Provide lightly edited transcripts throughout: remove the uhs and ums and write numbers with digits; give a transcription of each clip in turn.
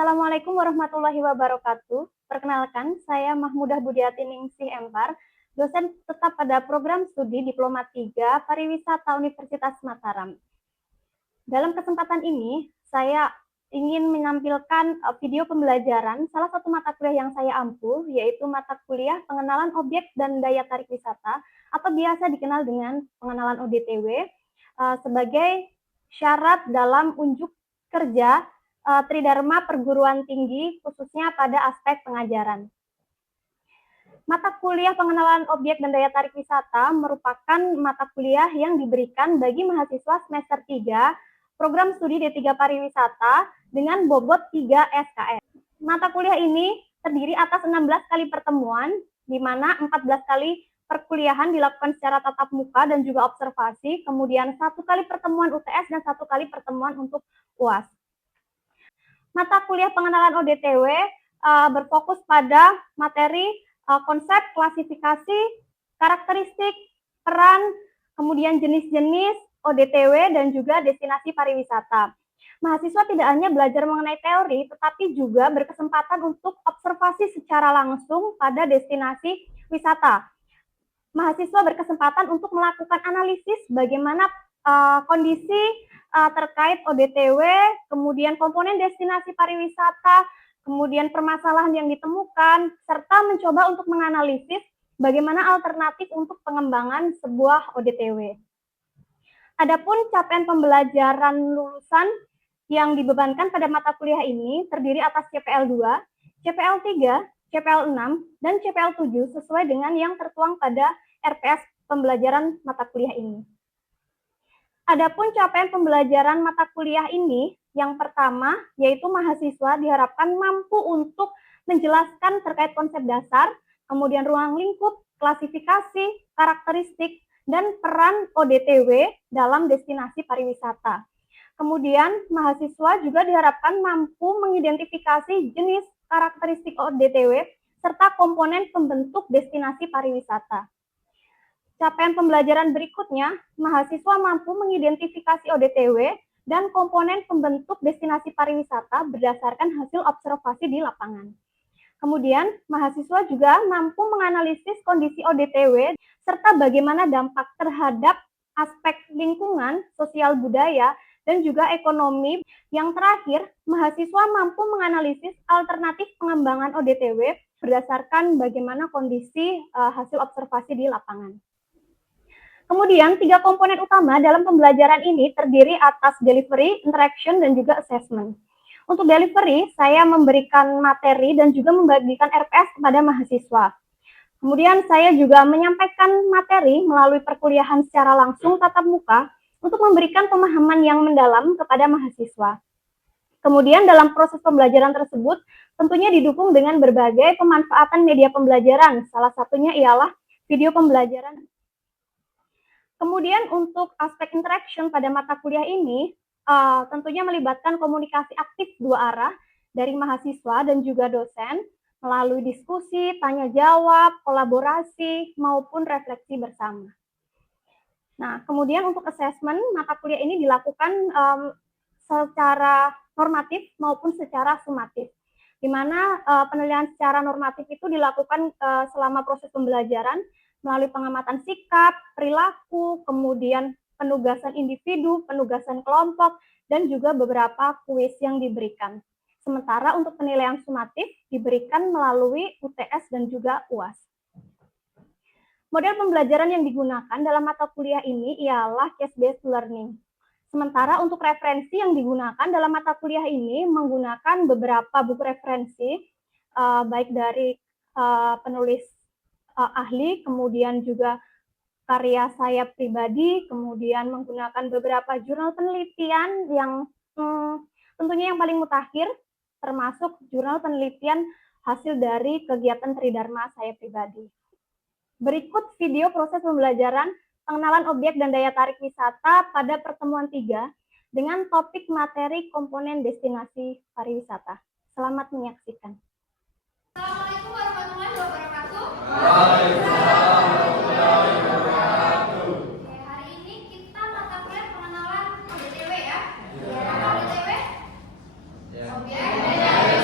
Assalamualaikum warahmatullahi wabarakatuh. Perkenalkan, saya Mahmudah Budiati Ningsih Empar, dosen tetap pada program studi Diploma 3 Pariwisata Universitas Mataram. Dalam kesempatan ini, saya ingin menampilkan video pembelajaran salah satu mata kuliah yang saya ampu, yaitu mata kuliah Pengenalan Objek dan Daya Tarik Wisata, atau biasa dikenal dengan pengenalan ODTW, sebagai syarat dalam unjuk kerja Tridharma Perguruan Tinggi, khususnya pada aspek pengajaran. Mata kuliah Pengenalan Objek dan Daya Tarik Wisata merupakan mata kuliah yang diberikan bagi mahasiswa semester 3 program studi D3 Pariwisata dengan bobot 3 SKS. Mata kuliah ini terdiri atas 16 kali pertemuan, di mana 14 kali perkuliahan dilakukan secara tatap muka dan juga observasi, kemudian 1 kali pertemuan UTS dan 1 kali pertemuan untuk UAS. Mata kuliah pengenalan ODTW berfokus pada materi konsep, klasifikasi, karakteristik, peran, kemudian jenis-jenis ODTW dan juga destinasi pariwisata. Mahasiswa tidak hanya belajar mengenai teori, tetapi juga berkesempatan untuk observasi secara langsung pada destinasi wisata. Mahasiswa berkesempatan untuk melakukan analisis bagaimana kondisi terkait ODTW, kemudian komponen destinasi pariwisata, kemudian permasalahan yang ditemukan, serta mencoba untuk menganalisis bagaimana alternatif untuk pengembangan sebuah ODTW. Adapun capaian pembelajaran lulusan yang dibebankan pada mata kuliah ini terdiri atas CPL 2, CPL 3, CPL 6, dan CPL 7 sesuai dengan yang tertuang pada RPS pembelajaran mata kuliah ini. Adapun capaian pembelajaran mata kuliah ini, yang pertama yaitu mahasiswa diharapkan mampu untuk menjelaskan terkait konsep dasar, kemudian ruang lingkup, klasifikasi, karakteristik, dan peran ODTW dalam destinasi pariwisata. Kemudian mahasiswa juga diharapkan mampu mengidentifikasi jenis karakteristik ODTW serta komponen pembentuk destinasi pariwisata. Capaian pembelajaran berikutnya, mahasiswa mampu mengidentifikasi ODTW dan komponen pembentuk destinasi pariwisata berdasarkan hasil observasi di lapangan. Kemudian, mahasiswa juga mampu menganalisis kondisi ODTW serta bagaimana dampak terhadap aspek lingkungan, sosial budaya, dan juga ekonomi. Yang terakhir, mahasiswa mampu menganalisis alternatif pengembangan ODTW berdasarkan bagaimana kondisi hasil observasi di lapangan. Kemudian, 3 komponen utama dalam pembelajaran ini terdiri atas delivery, interaction, dan juga assessment. Untuk delivery, saya memberikan materi dan juga membagikan RPS kepada mahasiswa. Kemudian, saya juga menyampaikan materi melalui perkuliahan secara langsung tatap muka untuk memberikan pemahaman yang mendalam kepada mahasiswa. Kemudian, dalam proses pembelajaran tersebut, tentunya didukung dengan berbagai pemanfaatan media pembelajaran. Salah satunya ialah video pembelajaran. Kemudian untuk aspek interaction pada mata kuliah ini tentunya melibatkan komunikasi aktif 2 arah dari mahasiswa dan juga dosen melalui diskusi, tanya jawab, kolaborasi, maupun refleksi bersama. Nah, kemudian untuk assessment, mata kuliah ini dilakukan secara normatif maupun secara sumatif, di mana penilaian secara normatif itu dilakukan selama proses pembelajaran melalui pengamatan sikap, perilaku, kemudian penugasan individu, penugasan kelompok, dan juga beberapa kuis yang diberikan. Sementara untuk penilaian sumatif diberikan melalui UTS dan juga UAS. Model pembelajaran yang digunakan dalam mata kuliah ini ialah case-based learning. Sementara untuk referensi yang digunakan dalam mata kuliah ini menggunakan beberapa buku referensi, baik dari penulis ahli, kemudian juga karya saya pribadi, kemudian menggunakan beberapa jurnal penelitian yang tentunya yang paling mutakhir, termasuk jurnal penelitian hasil dari kegiatan Tridharma saya pribadi. Berikut video proses pembelajaran pengenalan objek dan daya tarik wisata pada pertemuan 3 dengan topik materi komponen destinasi pariwisata. Selamat menyaksikan. Assalamualaikum warahmatullahi wabarakatuh. Waalaikumsalam warahmatullahi wabarakatuh. Oke, hari ini kita mata kuliah pengenalan ODTW ya. Apa ODTW? Objek dan daya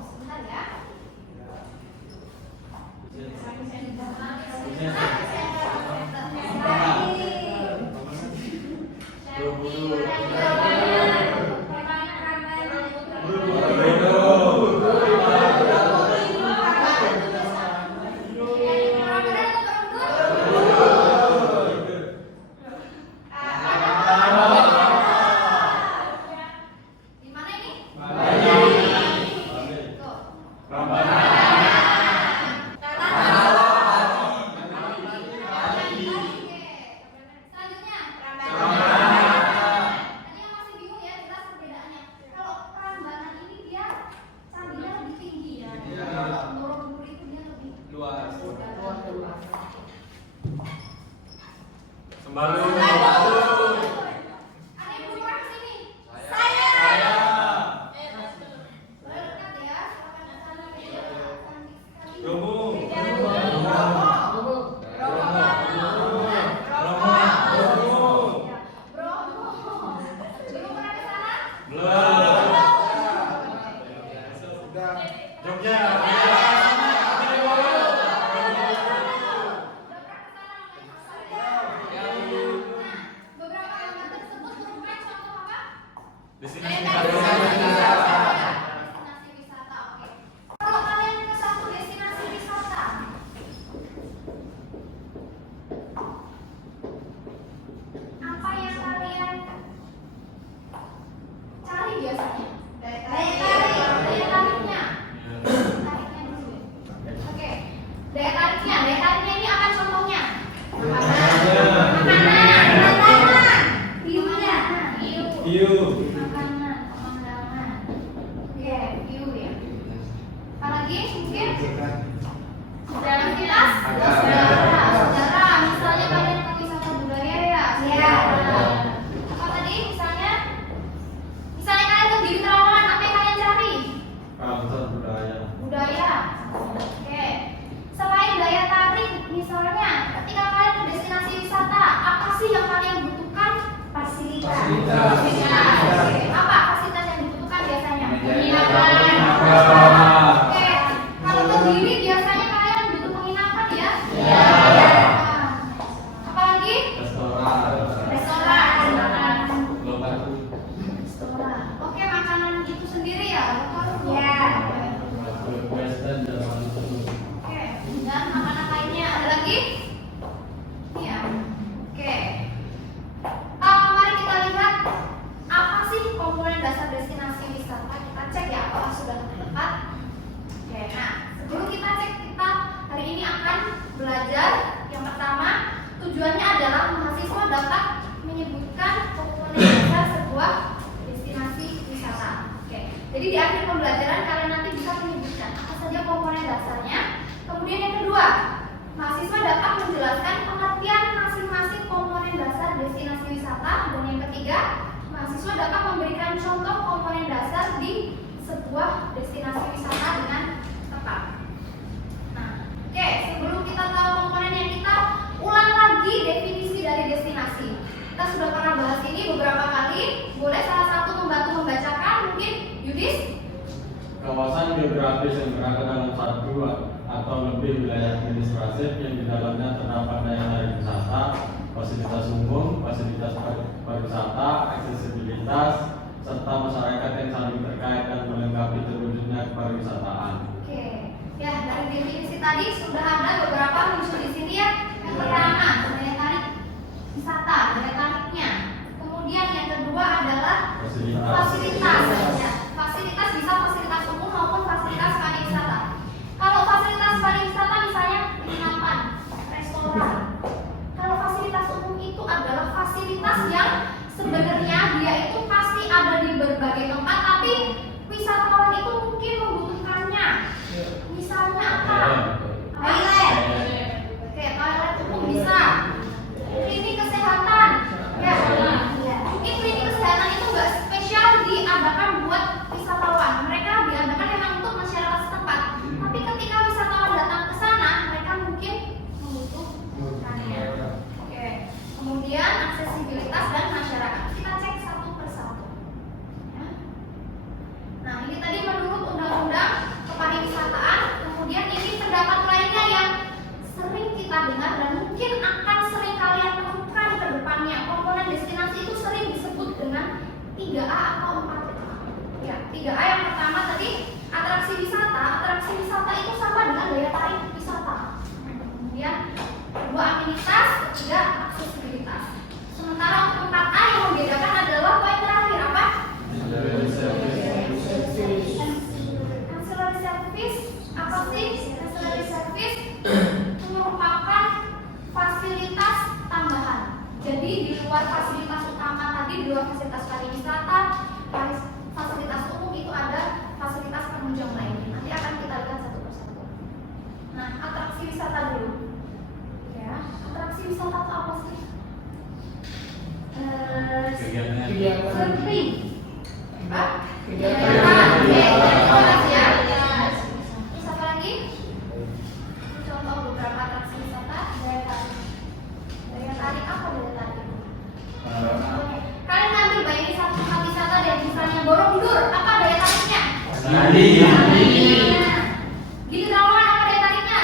Sebentar ya. Di mana ini? Tuh. Selanjutnya, tadi yang masih bingung ya, jelas perbedaannya. Kalau Prambanan ini dia candilnya lebih tinggi ya. Kalau Borobudur itu dia lebih Luas. Ada Sembalun. yang belum pernah kesini? Saya. Boleh dekat ya, silakan ke sana. Cantik sekali. Romo. Bromo. Belum pernah ke sana? Jogja. Beberapa gambar tersebut merupakan contoh apa? Destinasi Destinasi wisata, oke. Kalau kalian ke satu destinasi wisata, apa yang kalian cari biasanya? Daya tariknya. Tariknya dulu. Oke. Daya tariknya ini apa contohnya? Makanan. View-nya. View. Makanan, pemandangan. Oke, view ya. Apalagi mungkin aktivitas sejarah. Misalnya kalian ke wisata budaya ya. Iya. Apa tadi? Misalnya kalian ke Gili Trawangan, apa yang kalian cari? Culture budaya. Budaya. Oke. Selain daya tarik, misalnya ketika kalian ke destinasi wisata, apa sih yang kalian butuhkan? Fasilitas. Oke. Apa fasilitas yang dibutuhkan biasanya? Oke. Kalau ke Gili biasanya kalian butuh penginapan ya? Iya. Apalagi? Restoran. Restoran. Oke, makanan itu sendiri ya? Iya. Oke, dan makanan lainnya ada lagi? Iya. Oke. Mari kita lihat apa sih komponen dasar destinasi wisata. Kita cek ya apakah sudah tepat. Oke, nah sebelum kita cek, kita hari ini akan belajar. Yang pertama, tujuannya adalah mahasiswa dapat menyebutkan komponen dasar sebuah destinasi wisata. Oke, jadi di akhir pembelajaran kalian nanti bisa menyebutkan apa saja komponen dasarnya. Kemudian yang kedua, mahasiswa dapat menjelaskan pengertian masing-masing komponen dasar destinasi wisata. Dan yang ketiga, mahasiswa dapat memberikan contoh komponen dasar di sebuah destinasi wisata dengan tepat. Nah, oke, sebelum kita tahu komponennya, kita ulang lagi definisi dari destinasi. Kita sudah pernah bahas ini beberapa kali. Boleh salah satu membantu membacakan, mungkin Yudis? Kawasan geografis yang berada dalam satu atau lebih wilayah administratif yang di dalamnya terdapat daya tarik wisata, fasilitas umum, fasilitas pariwisata, aksesibilitas, serta masyarakat yang saling terkait dan melengkapi terwujudnya kepariwisataan. Oke, ya dari definisi tadi sudah ada beberapa muncul di sini ya. Yang pertama, daya tarik wisata, daya tariknya. Kemudian yang kedua adalah fasilitas. Ya, fasilitas bisa fasilitas umum maupun fasilitas pariwisata. Kalau fasilitas pariwisata misalnya penginapan, restoran. Kalau fasilitas umum itu adalah fasilitas yang sebenarnya dia itu pasti ada di berbagai tempat, tapi wisatawan itu mungkin membutuhkannya. Misalnya apa? Toilet. 3A atau 4A? Ya, 3A yang pertama tadi atraksi wisata. Atraksi wisata itu sama dengan daya tarik wisata. Kemudian kedua amenitas, ketiga aksesibilitas. Sementara untuk 4A yang membedakan adalah poin terakhir apa? Ancillary service. Apa sih ancillary service? Merupakan fasilitas tambahan. Jadi di luar fasilitas utama tadi, di luar fasilitas pariwisata, fasilitas umum itu ada fasilitas penunjang lainnya. Nanti akan kita lihat satu persatu. Nah, atraksi wisata dulu. Ya, atraksi wisata itu apa sih? Surfing. Apa? Terus apa lagi? Contoh beberapa atraksi wisata. Daya tarik. Daya tarik apa daya tarik? Kalian nanti bayangin satu tempat wisata dan misalnya Borobudur, apa daya tariknya? Gitu dong, apa daya tariknya?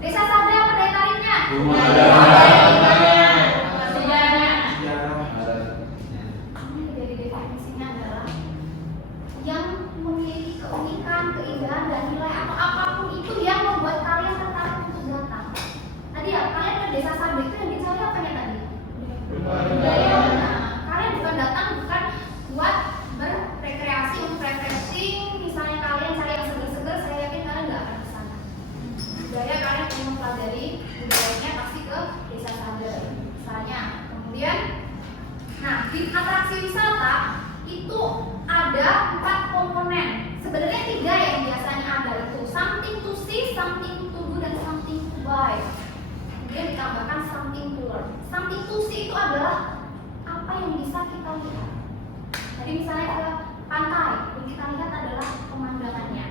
Desa Sabda apa daya tariknya? Jadi definisinya adalah yang memiliki keunikan, keindahan dan nilai atau apapun itu yang membuat kalian tertarik untuk datang. Tadi ya, kalian ke Desa Sabda itu yang dicari apanya tadi? Kalian bukan datang bukan buat berrekreasi untuk refreshing, misalnya kalian cari yang seger-seger, saya yakin kalian nggak akan kesana. Budaya kalian ingin mempelajari budayanya pasti ke Desa Sabda misalnya. Kemudian, nah di atraksi wisata itu ada 4 komponen. Sebenarnya 3 yang biasanya ada itu something to see, something to do, dan something to buy. Kemudian ditambahkan something to learn. Something to see itu adalah apa yang bisa kita lihat. Jadi misalnya ke pantai, yang kita lihat adalah pemandangannya.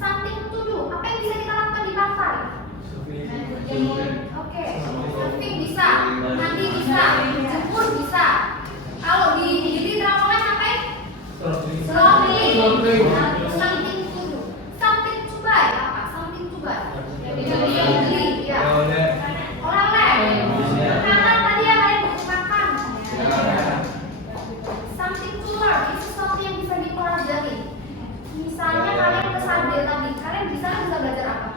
Something to do, apa yang bisa kita lakukan di pantai? Oke, surfing bisa, mandi bisa, jepur bisa. Kalau di trampolin ngapain? Snorkeling. Something to do. Something to buy apa? Something to buy. Beli, ya. Oleh-oleh. Makanan tadi yang kalian makan. Something to learn, itu sesuatu yang bisa dipelajari. Misalnya kalian ke Sabda tadi, kalian bisa belajar apa?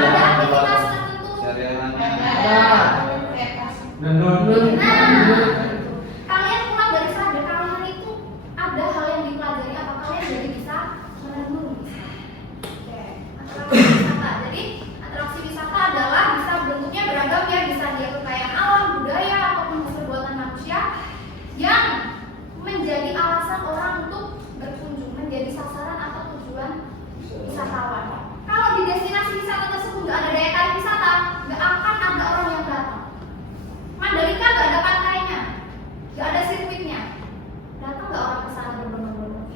Ada aktivitas tertentu. Kalian pulang dari Sabda, kalian itu ada hal yang dipelajari apa? Kalian jadi bisa menenun. Oke, atraksi wisata. Jadi atraksi wisata adalah bisa bentuknya beragam ya, bisa dia kekayaan alam, budaya ataupun perbuatan manusia yang menjadi alasan orang untuk berkunjung, menjadi sasaran atau tujuan wisatawan. Kalau di destinasi wisata tersebut nggak ada daya tarik wisata, nggak akan ada orang yang datang. Mandalika nggak ada pantainya, nggak ada sirkuitnya, datang nggak orang ke sana berbondong-bondong?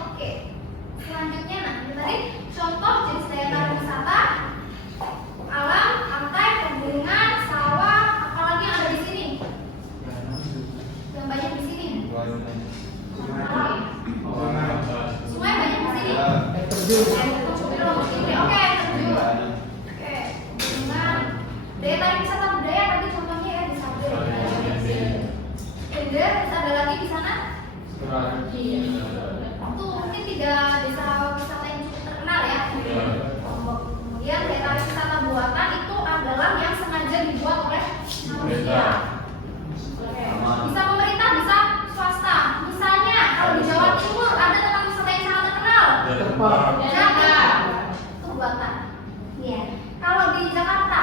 Oke, selanjutnya nah ini tadi contoh jenis daya tarik wisata: alam, pantai, pegunungan, sawah, apalagi yang ada di sini, yang banyak di sini. Semua yang banyak di sini. Oke, terjun. Oke, pegunungan. Daya tarik wisata budaya tadi contohnya ya di Sabda. Terus ada lagi di sana? Itu mungkin 3 desa wisata yang cukup terkenal ya. Kemudian daya tarik wisata buatan itu adalah yang sengaja dibuat oleh manusia. Bisa pemerintah, bisa swasta. Misalnya kalau di Jawa Timur ada tempat wisata yang sangat terkenal. Jaga. Itu buatan. Iya. Kalau di Jakarta.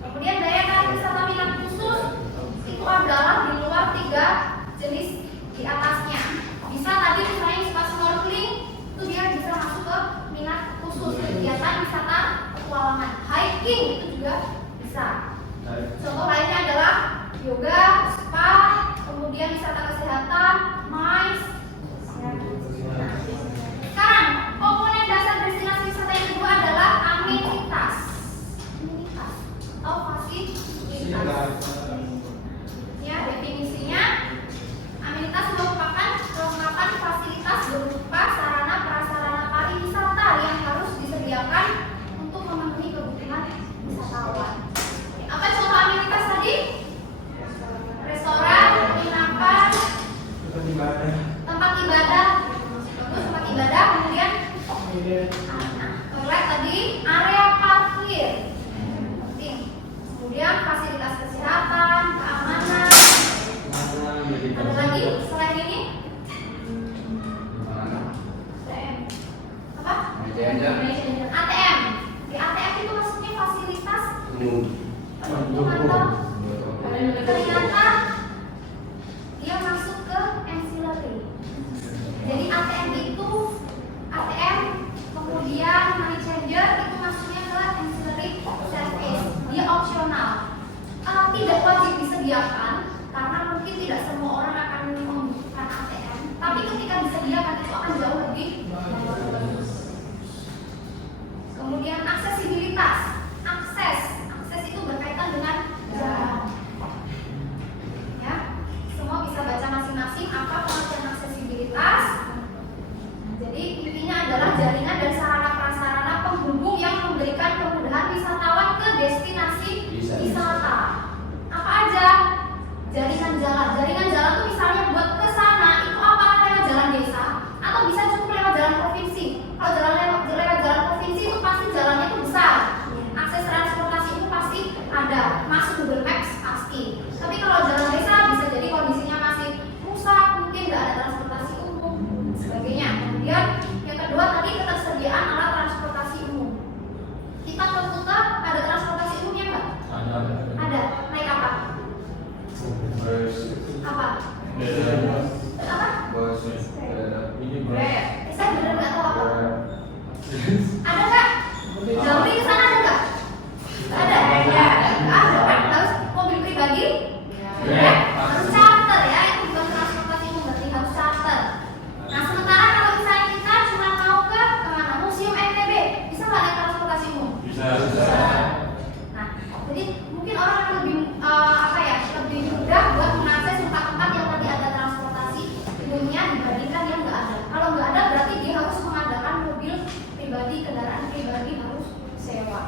Kemudian daya tarik wisata minat khusus itu adalah di luar 3 jenis di atasnya. Bisa tadi misalnya suka snorkeling, itu dia bisa masuk ke minat khusus, kegiatan wisata petualangan. Hiking itu juga bisa. Contoh lainnya adalah yoga, spa, kemudian wisata kesehatan, MICE. Sekarang komponen dasar destinasi wisata yang kedua adalah amenitas. Amenitas atau fasilitas. Ya, definisinya amenitas merupakan kelengkapan fasilitas berupa sarana prasarana pariwisata yang harus disediakan untuk memenuhi wisatawan ke destinasi wisata. Apa aja? Jaringan jalan. Jaringan jalan tuh misalnya buat ke sana itu apakah lewat jalan desa atau bisa cukup lewat jalan provinsi. Kalau lewat jalan provinsi itu pasti jalannya itu besar. Akses transportasi itu pasti ada, masuk Google Maps pasti. Tapi kalau jalan desa bisa jadi kondisinya masih rusak, mungkin nggak ada transportasi umum dan sebagainya. Kemudian yang kedua tadi ketersediaan alat transportasi umum. Kita ke Kuta ada transportasi umumnya nggak? Ada. Naik apa? Apa? Apa? Ini Grab. Saya bener nggak tahu apa. Ada nggak? Jaluri ke sana ada nggak? Ada. Nggak ada. Harus mobil pribadi? Grab. Harus charter ya. Itu bukan transportasi umum, berarti harus charter. Nah sementara kalau misalnya kita cuma mau ke kemana? Museum NTB, bisa nggak naik transportasi umum? Bisa. Nah, jadi mungkin orang akan lebih lebih mudah buat mengakses tempat-tempat yang tadi ada transportasi umumnya dibandingkan yang nggak ada. Kalau nggak ada berarti dia harus mengadakan mobil pribadi, kendaraan pribadi harus sewa.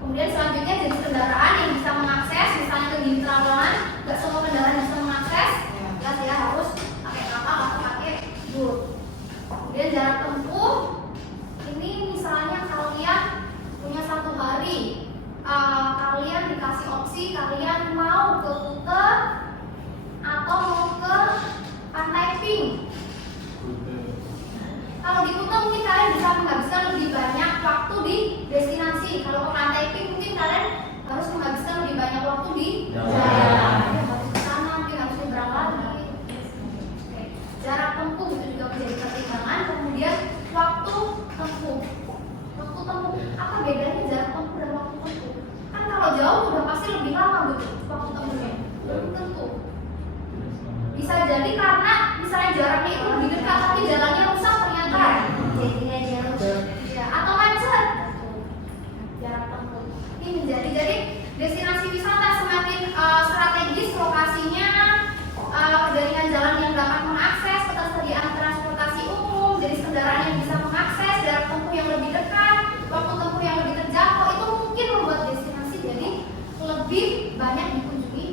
Kemudian selanjutnya jenis kendaraan yang bisa mengakses, misalnya ke Gili Trawangan, nggak semua kendaraan bisa mengakses, jelas ya harus pakai kapal atau pakai boat. Kemudian jarak tempuh, ini misalnya kalian punya 1 hari, kalian dikasih opsi kalian mau ke Kuta atau mau ke Pantai Pink. Kalau di Kuta mungkin kalian bisa menghabiskan lebih banyak waktu di destinasi. Kalau ke Pantai Pink mungkin kalian harus menghabiskan lebih banyak waktu di jalan. Harus ke sana, mungkin harus nyebrang lagi. Oke. Jarak tempuh itu juga menjadi pertimbangan. Kemudian waktu tempuh. Waktu tempuh, apa bedanya jarak tempuh dan waktu tempuh? Kan kalau jauh udah pasti lebih lama betul waktu tempuhnya. Belum tentu. Bisa jadi karena misalnya jaraknya itu lebih dekat tapi jalannya rusak ternyata. Jadinya jauh. Ya, atau macet. Jarak tempuh. Ini jadi destinasi wisata semakin strategis lokasinya, jaringan jalan yang dapat mengakses, ketersediaan transportasi umum, jenis kendaraan yang bisa mengakses, jarak tempuh yang lebih dekat, waktu tempuh yang lebih terjangkau, itu mungkin membuat destinasi jadi lebih banyak dikunjungi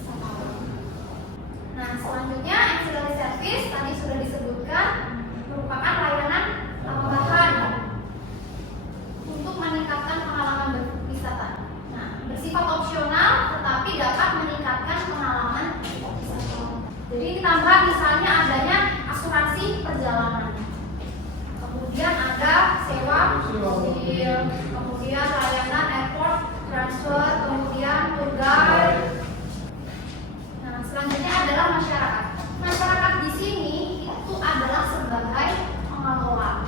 wisatawan. Nah, selanjutnya ancillary service tadi sudah disebutkan merupakan layanan tambahan untuk meningkatkan pengalaman berwisata. Nah, bersifat opsional tetapi dapat meningkatkan pengalaman wisatawan. Jadi ditambah misalnya adanya asuransi perjalanan. Kemudian ada sewa mobil, kemudian layanan airport transfer, kemudian tour guide. Nah, selanjutnya adalah masyarakat. Masyarakat di sini itu adalah sebagai pengelola.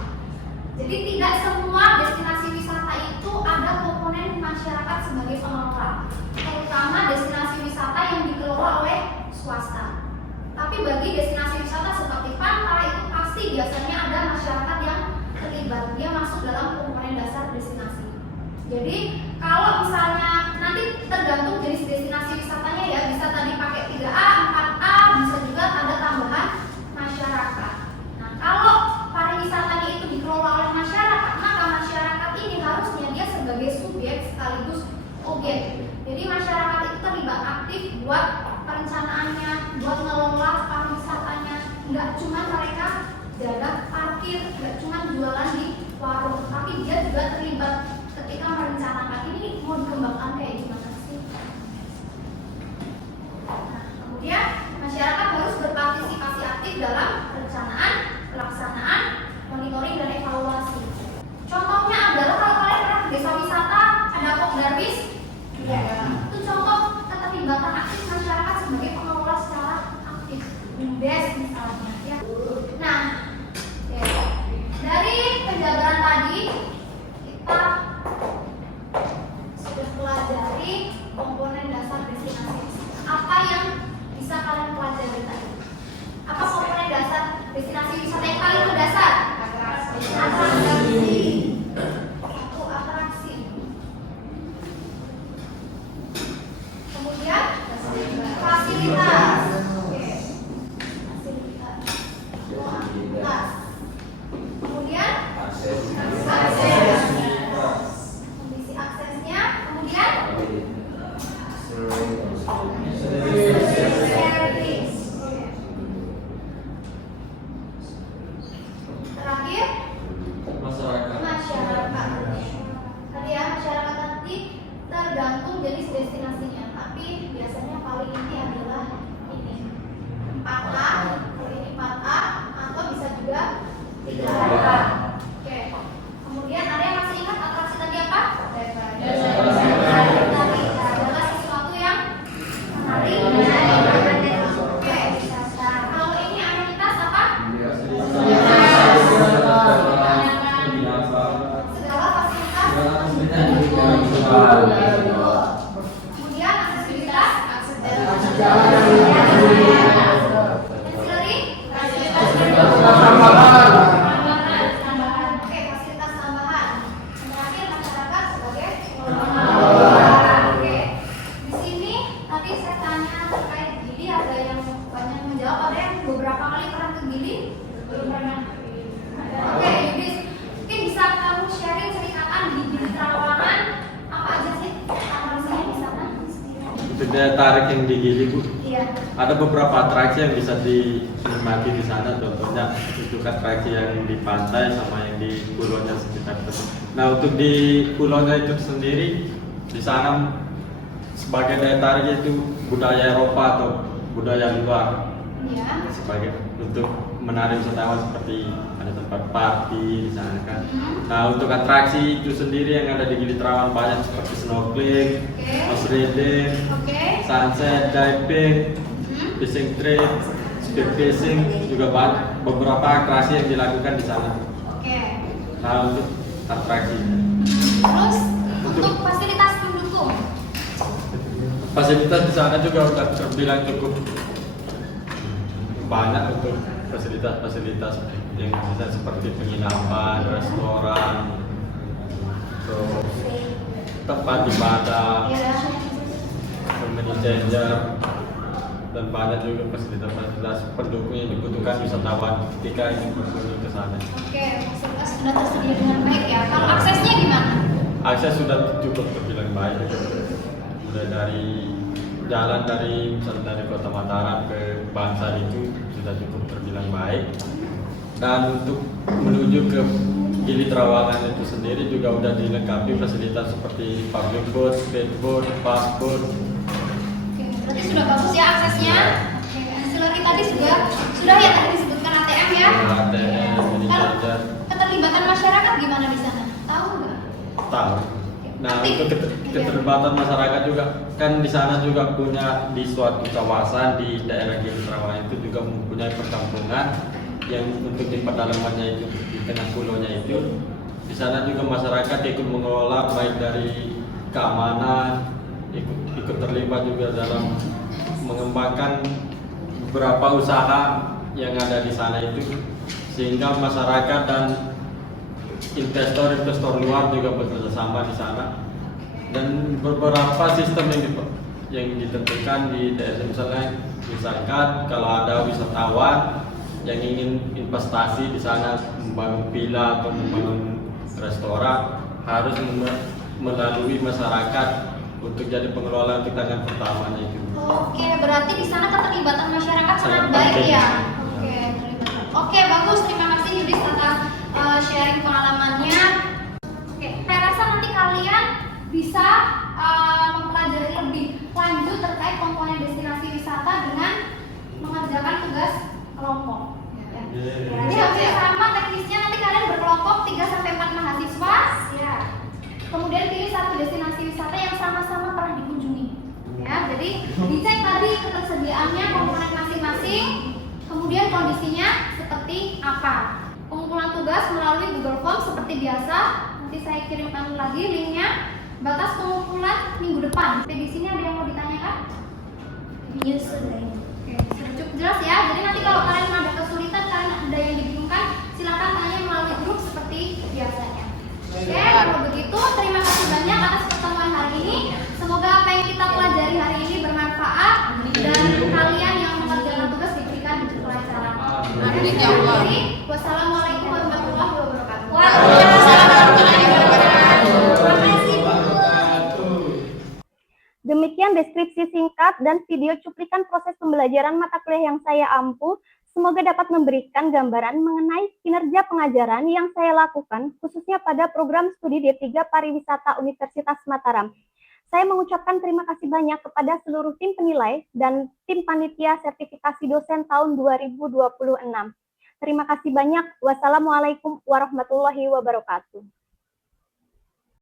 Jadi tidak semua destinasi wisata itu ada komponen masyarakat sebagai pengelola, terutama destinasi wisata yang dikelola oleh swasta. Tapi bagi destinasi wisata seperti pantai itu pasti biasanya ada masyarakat yang terlibat, dia masuk dalam komponen dasar destinasi. Jadi kalau misalnya nanti tergantung jenis destinasi wisatanya ya, bisa tadi pakai 3A, 4A, bisa juga ada tambahan masyarakat. Nah, kalau pariwisatanya itu dikelola oleh masyarakat, maka masyarakat ini harusnya dia sebagai subjek sekaligus objek. Jadi masyarakat itu terlibat aktif buat perencanaannya, buat ngelola pariwisatanya. Nggak cuma mereka jaga parkir, nggak cuma jualan di warung, tapi dia juga terlibat ketika merencanakan ini mau dikembangkan kayak gimana sih. Nah, kemudian masyarakat harus berpartisipasi aktif dalam perencanaan, pelaksanaan, monitoring dan evaluasi. Contohnya adalah kalau kalian pernah ke desa wisata, ada Pok Darwis, ya, itu contoh keterlibatan aktif masyarakat sebagai pengelola secara aktif, BUMDes misalnya. Ya. Nah, dari penjabaran tadi Kemudian aksesibilitas, tambahan. Oke, fasilitas tambahan. Terakhir masyarakat sebagai Oke. Di sini tadi saya tanya terkait gili, ada yang banyak menjawab, ada yang beberapa kali pernah ke gili? Belum pernah. Oke, Yudis, mungkin bisa kamu sharing ceritakan di gili Trawangan apa aja sih atraksinya di sana? Untuk daya tarik yang di Gili, Bu, Iya. ada beberapa atraksi yang bisa dinikmati di sana. Contohnya untuk atraksi yang di pantai sama yang di pulaunya sekitar itu. Nah, untuk di pulaunya itu sendiri, di sana sebagai daya tarik itu budaya Eropa atau budaya luar. Iya. Sebagai untuk menarik wisatawan seperti ada tempat party di sana kan. Nah, untuk atraksi itu sendiri yang ada di Gili Trawangan banyak seperti snorkeling, Oke. horse riding, Oke. sunset diving, fishing trip, speed fishing, juga banyak beberapa atraksi yang dilakukan di sana. Oke. Nah, untuk atraksi Terus untuk fasilitas pendukung. fasilitas di sana juga sudah terbilang cukup banyak untuk fasilitas yang bisa seperti penginapan, restoran, terus tempat ibadah, Iya. community changer, dan banyak juga fasilitas pendukung yang dibutuhkan wisatawan ketika ingin berkunjung ke sana. Oke, fasilitas sudah tersedia dengan baik ya. Kalau aksesnya gimana? Akses sudah cukup terbilang baik, mulai dari jalan misalnya dari Kota Mataram ke Bangsal itu sudah cukup terbilang baik. Dan untuk menuju ke Gili Trawangan itu sendiri juga sudah dilengkapi fasilitas seperti public boat, speedboat, fastboat. Oke, berarti sudah bagus ya aksesnya. Oke, ancillary tadi juga sudah ya tadi disebutkan ATM ya. ATM, mini Kalau charger. keterlibatan masyarakat gimana di sana? Tahu nggak? Tahu. Nah, Aktif. untuk keterlibatan masyarakat juga kan di sana juga punya di suatu kawasan di daerah Gili Trawangan itu juga mempunyai perkampungan yang untuk di pedalamannya itu di tengah pulaunya itu di sana juga masyarakat ikut mengelola baik dari keamanan, ikut terlibat juga dalam mengembangkan beberapa usaha yang ada di sana itu, sehingga masyarakat dan investor luar juga bekerjasama di sana, dan beberapa sistem yang ditentukan di daerah, misalkan kalau ada wisatawan yang ingin investasi di sana membangun villa atau membangun restoran harus melalui masyarakat untuk jadi pengelola untuk tangan pertamanya itu. Oke, berarti di sana keterlibatan masyarakat sangat Sangat baik penting. ya. Oke, terlibat. Oke, bagus. Terima kasih Yudis atas sharing pengalamannya. Oke, saya rasa nanti kalian bisa mempelajari lebih lanjut terkait komponen destinasi wisata dengan mengerjakan tugas kelompok. Ya. Jadi hampir sama teknisnya, nanti kalian berkelompok 3-4 mahasiswa. Ya. Kemudian pilih satu destinasi wisata yang sama-sama pernah dikunjungi. Ya, jadi dicek tadi ketersediaannya komponen masing-masing, kemudian kondisinya seperti apa. Pengumpulan tugas melalui Google Form seperti biasa. Nanti saya kirimkan lagi linknya. Batas pengumpulan minggu depan. Oke, di sini ada yang mau ditanyakan? Oke, sudah cukup jelas ya. Jadi nanti kalau kalian ada kesulitan, kalian ada yang dibingungkan, silakan tanya melalui grup seperti biasanya. Oke, kalau begitu terima kasih banyak atas pertemuan hari ini. Semoga apa yang kita pelajari hari ini bermanfaat dan kalian yang mengerjakan tugas diberikan kelancaran. Amin ya Allah. Wassalamualaikum warahmatullahi wabarakatuh. Waalaikumsalam warahmatullahi wabarakatuh. Terima kasih, Bu. Demikian deskripsi singkat dan video cuplikan proses pembelajaran mata kuliah yang saya ampu. Semoga dapat memberikan gambaran mengenai kinerja pengajaran yang saya lakukan, khususnya pada program studi D3 Pariwisata Universitas Mataram. Saya mengucapkan terima kasih banyak kepada seluruh tim penilai dan tim panitia sertifikasi dosen tahun 2026. Terima kasih banyak. Wassalamualaikum warahmatullahi wabarakatuh.